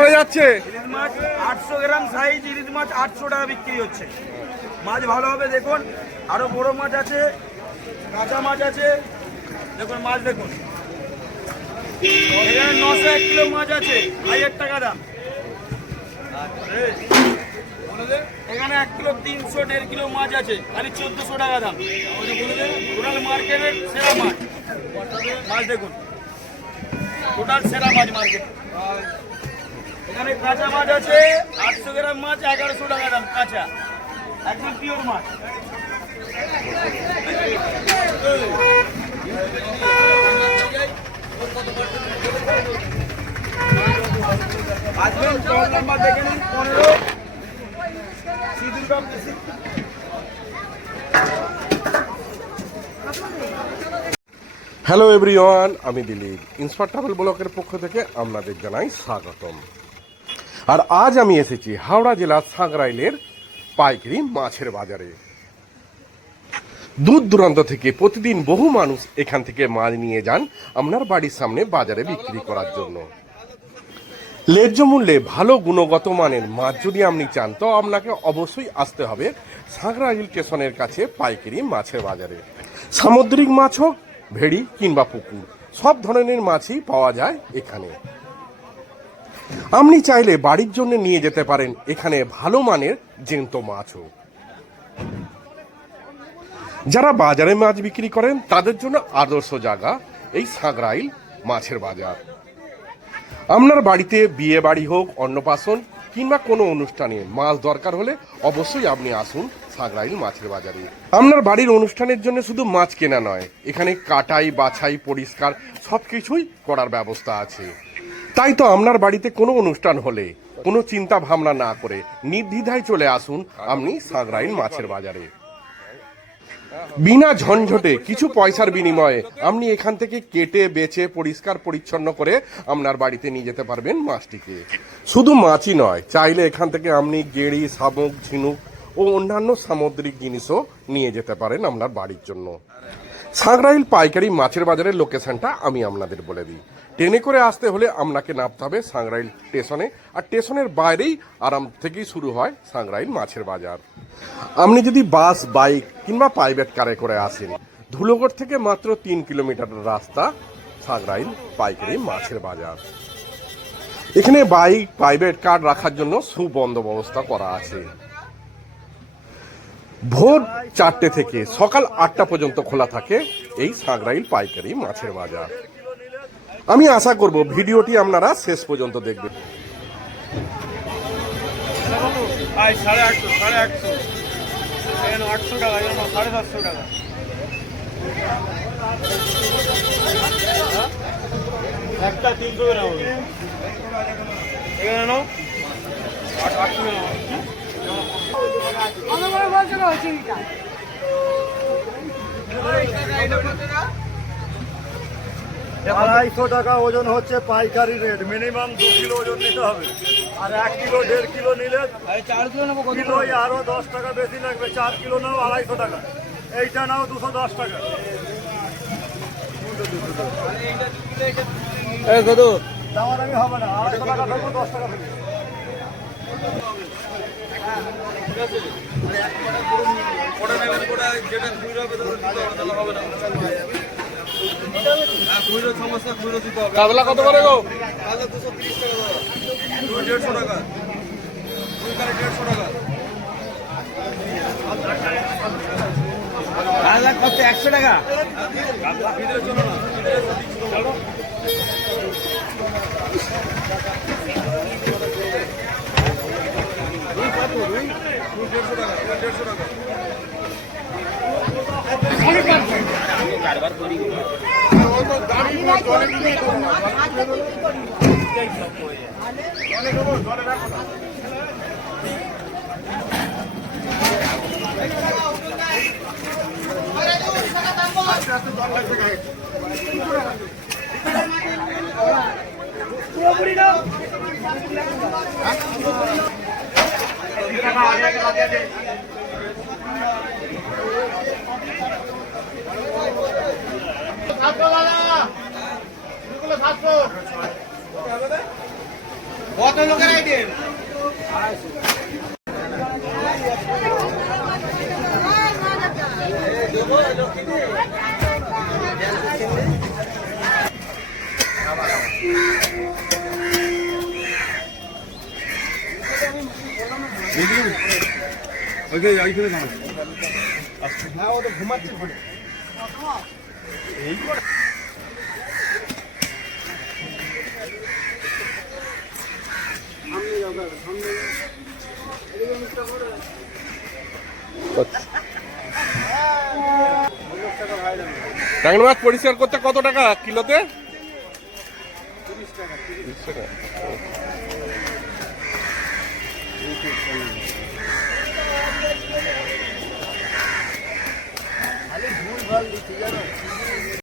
করে যাচ্ছে? ইলিশ মাছ 800 গ্রাম সাইজ ইলিশ মাছ 800 টাকা বিক্রি হচ্ছে। মাছ ভালো হবে দেখুন, আরো বড় মাছ আছে, কাঁচা মাছ আছে, দেখুন মাছ দেখুন। এখানে 901 কিলো মাছ আছে, 1000 টাকা দাম। এখানে 1 কিলো 300 1.5 কিলো মাছ আছে, খালি 1400 টাকা দাম। টোটাল মার্কেটের সেরা মাছ। মাছ দেখুন, টোটাল সেরা মাছ মার্কেট। এখানে কাঁচা মাছ আছে 800 গ্রাম মাছ 1100 টাকা দাম, কাঁচা একদম পিওর মাছ। আসবেন, কল নাম্বার দেখে নিন 15 সিঁদুরগাম বেশি। হ্যালো এভরিওয়ান, আমি দিলীপ, ইন্সপায়ার ট্রাভেল ব্লকের পক্ষ থেকে আপনাদের জানাই স্বাগতম। আর আজ আমি এসেছি হাওড়া জেলার সাঁকরাইলের পাইকারি মাছের বাজারে। দূর দূরান্ত থেকে প্রতিদিন বহু মানুষ এখান থেকে মাছ নিয়ে যান আপনার বাড়ির সামনে বাজারে বিক্রি করার জন্য। ন্যায্য মূল্যে ভালো গুণগত মানের মাছ যদি আপনি চান তো আপনাকে অবশ্যই আসতে হবে সাঁকরাইল স্টেশনের কাছে পাইকারি মাছের বাজারে। সামুদ্রিক মাছ হোক, ভেড়ি কিংবা পুকুর, সব ধরনের মাছই পাওয়া যায় এখানে। আপনি চাইলে বাড়ির জন্য নিয়ে যেতে পারেন এখানে ভালো মানের জ্যান্ত মাছও। যারা বাজারে মাছ বিক্রি করেন তাদের জন্য আদর্শ জায়গা এই সাঁকরাইল মাছের বাজার। আপনার বাড়িতে বিয়ে বাড়ি হোক, অন্নপ্রাশন কিংবা কোনো অনুষ্ঠানে মাছ দরকার হলে অবশ্যই আপনি আসুন সাঁকরাইল মাছের বাজারে। আপনার বাড়ির অনুষ্ঠানের জন্য শুধু মাছ কেনা নয়, এখানে কাটাই, বাছাই, পরিষ্কার সবকিছুই করার ব্যবস্থা আছে। তাই তো আপনার বাড়িতে কোনো অনুষ্ঠান হলে কোনো চিন্তা ভাবনা না করে নির্দ্বিধায় চলে আসুন আপনি সাঁকরাইল মাছের বাজারে। বিনা ঝঞ্ঝটে কিছু পয়সার বিনিময়ে আপনি এখান থেকে কেটে বেছে পরিষ্কার পরিচ্ছন্ন করে আপনার বাড়িতে নিয়ে যেতে পারবেন মাছটিকে। শুধু মাছই নয়, চাইলে এখান থেকে আপনি গেড়ি, শামুক, ঝিনুক ও অন্যান্য সামুদ্রিক জিনিসও নিয়ে যেতে পারেন আপনার বাড়ির জন্য। সাঁকরাইল পাইকারি মাছের বাজারের লোকেশনটা আমি আপনাদের বলে দিই। ট্রেনে করে আসতে হলে আপনাকে নামতে হবে সাঁকরাইল স্টেশনে, আর স্টেশনের বাইরেই আরাম থেকেই শুরু হয় সাঁকরাইল মাছের বাজার। আপনি যদি বাস, বাইক কিংবা প্রাইভেট কারে করে আসেন, ধুলোগড় থেকে মাত্র 3 কিলোমিটার রাস্তা সাঁকরাইল পাইকারি মাছের বাজার। এখানে বাইক, প্রাইভেট কার রাখার জন্য সুবন্দোবস্ত করা আছে। ভোর 4টে থেকে সকাল 8টা পর্যন্ত খোলা থাকে এই সাঁকরাইল পাইকারি মাছের বাজার। আমি আশা করব ভিডিওটি আপনারা শেষ পর্যন্ত দেখবেন। 850 800 টাকা, 750 টাকা। একটা 300 গ্রাম হবে এখানে নাও, 800 গ্রাম। আড়াইশো টাকা ওজন হচ্ছে পাইকারি রেট, মিনিমাম 2 কিলো ওজন নিতে হবে। আর 1 কিলো 1.5 কিলো নিলে 4 কিলো নেবো, কিলোই আরো 10 টাকা বেশি লাগবে। 4 কিলো নাও 250 টাকা, এইটা নাও 210 টাকা। দামাদামি হবে না, 250 টাকা ধরবো, 10 টাকা দেবো। কাতলা কত করে গো? 230 টাকা, 150 টাকা, 150 টাকা। কত 100 টাকা? চলো কত লোকের আইটেম? ট্যাংরা মাছ পরিষ্কার করতে কত টাকা কিলোতে? 30 টাকা।